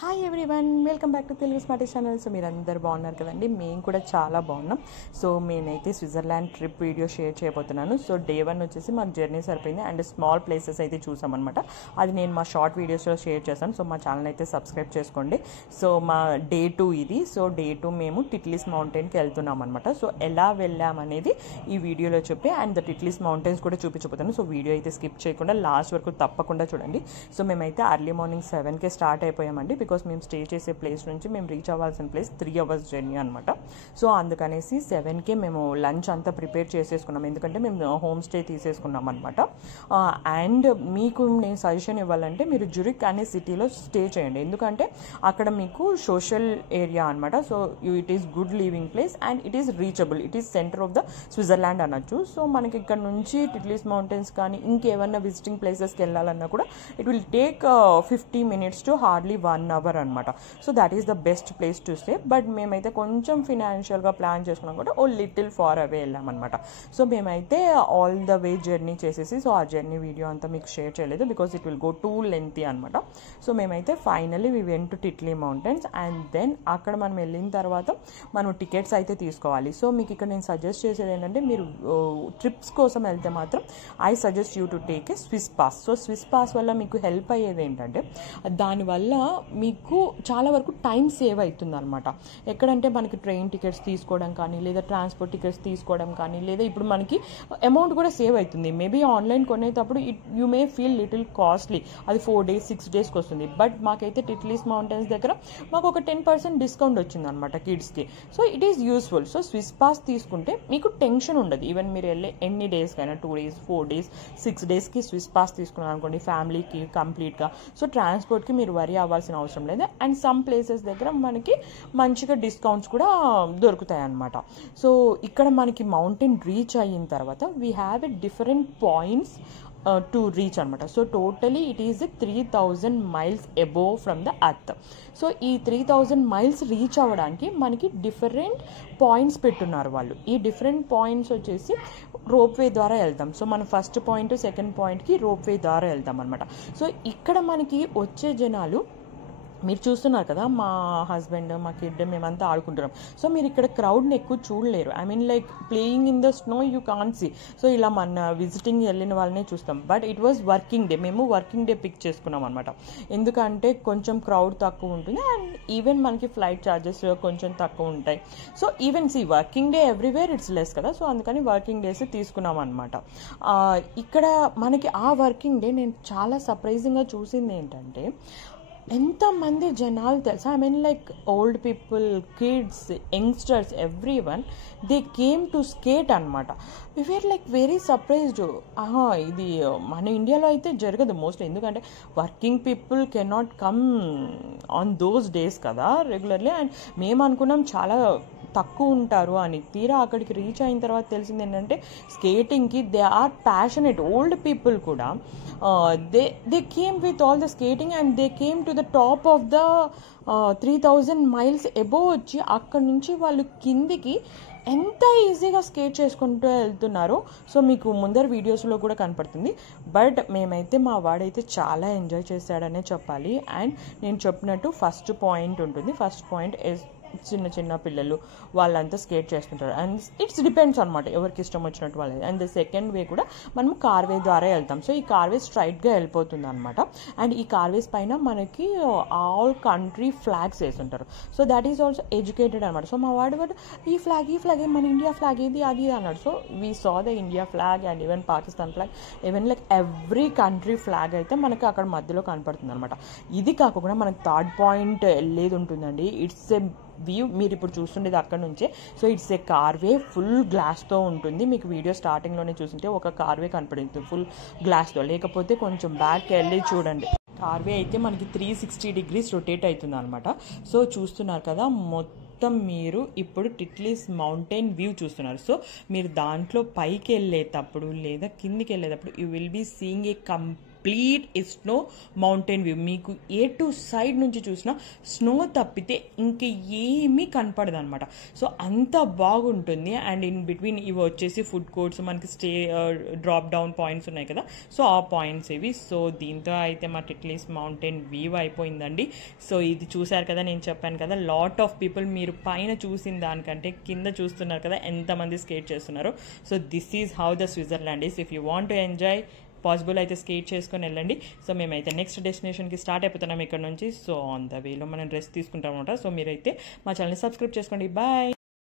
Hi everyone, welcome back to Telugu smart channel. So మీరు అందరు బాగున్నారు కదండి, మేము కూడా చాలా బాగున్నాం. సో నేనైతే స్విట్జర్లాండ్ ట్రిప్ వీడియో షేర్ చేయబోతున్నాను. సో డే 1 వచ్చేసి మాకు జర్నీ సరిపోయింది అండ్ స్మాల్ ప్లేసెస్ అయితే చూసామన్నమాట. అది నేను మా షార్ట్ వీడియోస్లో షేర్ చేశాను. సో మా ఛానల్ అయితే సబ్స్క్రైబ్ చేసుకోండి. సో మా డే 2 ఇది. సో డే 2 మేము టిట్లీస్ మౌంటైన్కి వెళ్తున్నాం అనమాట. సో ఎలా వెళ్ళామనేది ఈ వీడియోలో చెప్పి అండ్ ద టిట్లీస్ మౌంటైన్స్ కూడా చూపించబోతాను. సో వీడియో అయితే స్కిప్ చేయకుండా లాస్ట్ వరకు తప్పకుండా చూడండి. సో మేమైతే అర్లీ మార్నింగ్ 7కే స్టార్ట్ అయిపోయామండి. బికాస్ మేము స్టే చేసే ప్లేస్ నుంచి మేము రీచ్ అవ్వాల్సిన ప్లేస్ 3 hours జర్నీ అనమాట. సో అందుకనేసి 7కే మేము లంచ్ అంతా ప్రిపేర్ చేసేసుకున్నాం, ఎందుకంటే మేము హోమ్ స్టే తీసేసుకున్నాం అనమాట. అండ్ మీకు నేను సజెషన్ ఇవ్వాలంటే మీరు జురిక్ అనే సిటీలో స్టే చేయండి, ఎందుకంటే అక్కడ మీకు సోషల్ ఏరియా అనమాట. So it is good living place and it is reachable. It is centre of the Switzerland అనొచ్చు. సో మనకి ఇక్కడ నుంచి టిట్లీస్ మౌంటైన్స్ కానీ ఇంకేమన్నా విజిటింగ్ ప్లేసెస్కి వెళ్ళాలన్నా కూడా it will take 50 minutes to hardly 1 hour అనమాట. So that is the best place to stay. But మేమైతే కొంచెం ఫినాన్షియల్గా ప్లాన్ చేసుకున్నాం కూడా ఓ లిటిల్ ఫార్ అవే వెళ్ళామన్నమాట. సో మేమైతే ఆల్ ద వే జర్నీ చేసేసి, సో ఆ జర్నీ వీడియో అంతా మీకు షేర్ చేయలేదు because it will go too lengthy అనమాట. సో మేమైతే finally we went to Titli mountains and then అక్కడ మనం వెళ్ళిన తర్వాత మనం టికెట్స్ అయితే తీసుకోవాలి. సో మీకు ఇక్కడ నేను సజెస్ట్ చేసేది ఏంటంటే, మీరు ట్రిప్స్ కోసం వెళ్తే మాత్రం I suggest you to take a Swiss pass. So Swiss pass వల్ల మీకు హెల్ప్ అయ్యేది ఏంటంటే, దానివల్ల మీకు చాలా వరకు టైం సేవ్ అవుతుంది అనమాట. ఎక్కడంటే మనకి ట్రైన్ టికెట్స్ తీసుకోవడం కానీ, లేదా ట్రాన్స్పోర్ట్ టికెట్స్ తీసుకోవడం కానీ, లేదా ఇప్పుడు మనకి అమౌంట్ కూడా సేవ్ అవుతుంది. మేబీ ఆన్లైన్ కొనేటప్పుడు you may feel little costly, అది 4 days 6 daysకి వస్తుంది. బట్ మాకైతే టిట్లీస్ మౌంటైన్స్ దగ్గర మాకు ఒక 10% డిస్కౌంట్ వచ్చింది అనమాట కిడ్స్కి. So it is useful. So Swiss pass తీసుకుంటే మీకు టెన్షన్ ఉండదు. ఈవెన్ మీరు వెళ్ళే ఎన్ని డేస్కైనా 2 days 4 days 6 daysకి స్విస్ పాస్ తీసుకున్నారు అనుకోండి ఫ్యామిలీకి కంప్లీట్గా. సో ట్రాన్స్పోర్ట్కి మీరు వరీ అవ్వాల్సిన అవసరం లేదు. అండ్ సమ్ ప్లేసెస్ దగ్గర మనకి మంచిగా డిస్కౌంట్స్ కూడా దొరుకుతాయి అన్నమాట. సో ఇక్కడ మనకి మౌంటైన్ రీచ్ అయిన తర్వాత we have a different points to reach అనమాట. So totally it is 3000 miles above from the earth. So ఈ 3000 miles రీచ్ అవ్వడానికి మనకి డిఫరెంట్ పాయింట్స్ పెట్టున్నారు వాళ్ళు. ఈ డిఫరెంట్ పాయింట్స్ వచ్చేసి రోప్వే ద్వారా వెళ్తాం. సో మనం ఫస్ట్ పాయింట్ సెకండ్ పాయింట్కి రోప్వే ద్వారా వెళ్తాం అనమాట. సో ఇక్కడ మనకి వచ్చే జనాలు మీరు చూస్తున్నారు కదా, మా హస్బెండ్ మా కిడ్ మేమంతా ఆడుకుంటున్నాం. సో మీరు ఇక్కడ క్రౌడ్ని ఎక్కువ చూడలేరు. I mean like playing in the snow you can't see. So ఇలా మన విజిటింగ్ వెళ్ళిన వాళ్ళనే చూస్తాం. But it was working day, మేము వర్కింగ్ డే పిక్ చేసుకున్నాం అనమాట. ఎందుకంటే కొంచెం క్రౌడ్ తక్కువ ఉంటుంది అండ్ ఈవెన్ మనకి ఫ్లైట్ ఛార్జెస్ కొంచెం తక్కువ ఉంటాయి. So even working day everywhere it's less కదా. సో అందుకని వర్కింగ్ డేస్ తీసుకున్నాం అనమాట. ఇక్కడ మనకి ఆ వర్కింగ్ డే నేను చాలా సర్ప్రైజింగ్గా చూసింది ఏంటంటే, ఎంతమంది జనాలు తెలుసా. I mean like old people, kids, youngsters, every one they came to skate అనమాట. We were like very surprised. ఇది మన ఇండియాలో అయితే జరగదు మోస్ట్లీ, ఎందుకంటే working people cannot come on those days కదా రెగ్యులర్లీ. అండ్ మేము అనుకున్నాం చాలా తక్కువ ఉంటారు అని. తీరా అక్కడికి రీచ్ అయిన తర్వాత తెలిసింది ఏంటంటే, స్కేటింగ్కి they are passionate. Old people కూడా they came with all the skating and they came to the top of the 3000 miles above వచ్చి అక్కడ నుంచి వాళ్ళు కిందికి ఎంత ఈజీగా స్కేట్ చేసుకుంటూ వెళ్తున్నారు. సో మీకు ముందర వీడియోస్లో కూడా కనపడుతుంది. బట్ మేమైతే మా వాడైతే చాలా ఎంజాయ్ చేశాడనే చెప్పాలి. అండ్ నేను చెప్పినట్టు ఫస్ట్ పాయింట్ ఉంటుంది. ఫస్ట్ పాయింట్ చిన్న చిన్న పిల్లలు వాళ్ళంతా స్కేట్ చేస్తుంటారు అండ్ ఇట్స్ డిపెండ్స్ అనమాట, ఎవరికి ఇష్టం వచ్చినట్టు వాళ్ళది. అండ్ ద సెకండ్ వే కూడా మనం కార్వే ద్వారా వెళ్తాం. సో ఈ కార్వే స్ట్రైట్గా వెళ్ళిపోతుంది అనమాట. అండ్ ఈ కార్వేస్ పైన మనకి ఆల్ కంట్రీ ఫ్లాగ్స్ వేస్తుంటారు. So that is also educated అనమాట. సో మా వాడు ఈ ఫ్లాగ్ మన ఇండియా ఫ్లాగ్ ఇది అది అన్నాడు. So we saw the India flag and even Pakistan flag, even like every country flag అయితే మనకి అక్కడ మధ్యలో కనపడుతుంది అనమాట. ఇది కాకుండా మనకి థర్డ్ పాయింట్ వెళ్ళేది ఉంటుందండి. ఇట్స్ ఎ వ్యూ, మీరు ఇప్పుడు చూస్తుండేది అక్కడ నుంచే. So it's a Karvy, full గ్లాస్తో ఉంటుంది. మీకు వీడియో స్టార్టింగ్లోనే చూస్తుంటే ఒక కార్వే కనపడుతుంది ఫుల్ గ్లాస్తో. లేకపోతే కొంచెం బ్యాక్ వెళ్ళి చూడండి, కార్వే అయితే మనకి 360 degrees రొటేట్ అవుతుంది అనమాట. సో చూస్తున్నారు కదా, మొత్తం మీరు ఇప్పుడు టిట్లీస్ మౌంటైన్ వ్యూ చూస్తున్నారు. సో మీరు దాంట్లో పైకి వెళ్ళేటప్పుడు లేదా కిందికి వెళ్ళేటప్పుడు you will be seeing a complete snow mountain view. మీకు ఏ టు సైడ్ నుంచి చూసినా స్నో తప్పితే ఇంక ఏమీ కనపడదు అనమాట. సో అంత బాగుంటుంది. అండ్ ఇన్ బిట్వీన్ ఇవి వచ్చేసి ఫుడ్ కోర్ట్స్, మనకి డ్రాప్ డౌన్ పాయింట్స్ ఉన్నాయి కదా, సో ఆ పాయింట్స్ ఇవి. సో దీంతో అయితే మా టిట్లీస్ మౌంటైన్ వ్యూ అయిపోయిందండి. సో ఇది చూసారు కదా, నేను చెప్పాను కదా లాట్ ఆఫ్ పీపుల్ మీరు పైన చూసిన దానికంటే కింద చూస్తున్నారు కదా ఎంతమంది స్కేట్ చేస్తున్నారు. So this is how the Switzerland is. If you want to enjoy, possible అయితే స్కేట్ చేసుకొని వెళ్ళండి. సో మేమైతే నెక్స్ట్ డెస్టినేషన్కి స్టార్ట్ అయిపోతున్నాం ఇక్కడ నుంచి. సో ఆన్ ద వేలో మనం డ్రెస్ తీసుకుంటాం అనమాట. సో మీరైతే మా ఛానల్ని సబ్స్క్రైబ్ చేసుకోండి. బాయ్.